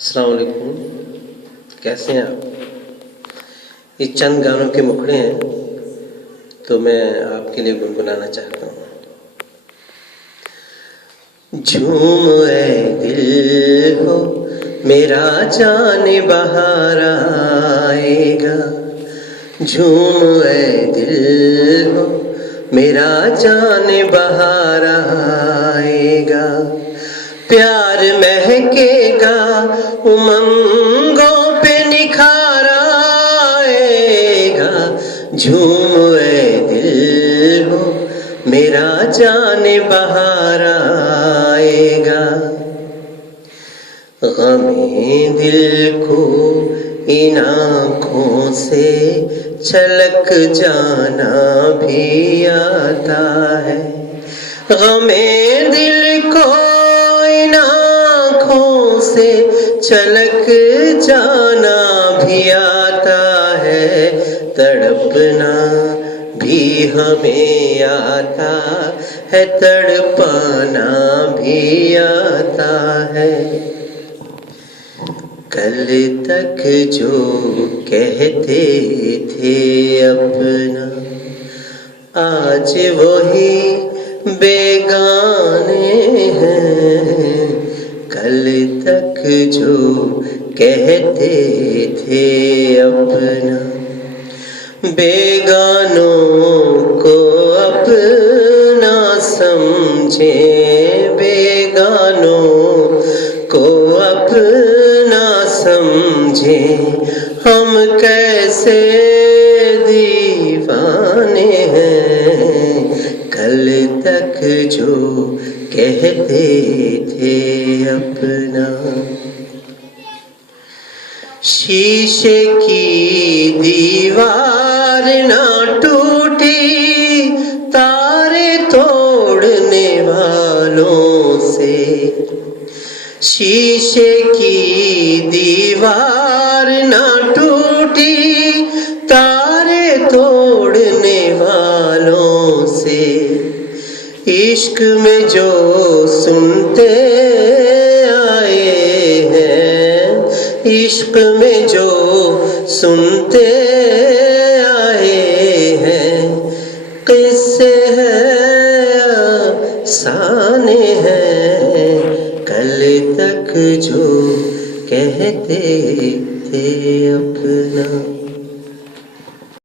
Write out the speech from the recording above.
अस्सलाम वालेकुम। कैसे हैं आप? ये चंद गानों के मुखड़े हैं तो मैं आपके लिए गुनगुनाना चाहता हूँ। झूम ऐ दिल हो मेरा जान बहार आएगा, झूम ऐ दिल हो मेरा जान बहार आएगा। प्यार महकेगा उमंगों पे निखार आएगा, झूम ऐ दिल हो मेरा जान बहार आएगा। गमे दिल को इन आँखों से छलक जाना भी आता है, गमे दिल को इन आँखों से छलक जाना भी आता है। तड़पना भी हमें आता है, तड़पाना भी आता है। कल तक जो कहते थे अपना, आज वही बेगाने हैं। कल तक जो कहते थे अपना, बेगानों को अपना समझे, बेगानों को अपना समझे। हम कैसे दीवाने हैं, कल तक जो कहते थे अपना। शीशे की दीवार ना टूटी तारे तोड़ने वालों से, शीशे की दीवार ना टूटी तारे तोड़ने वालों से। इश्क में जो सुनते आए हैं, इश्क में जो सुनते आए हैं, किस्से हैं अफसाने हैं। कल तक जो कहते थे अपना।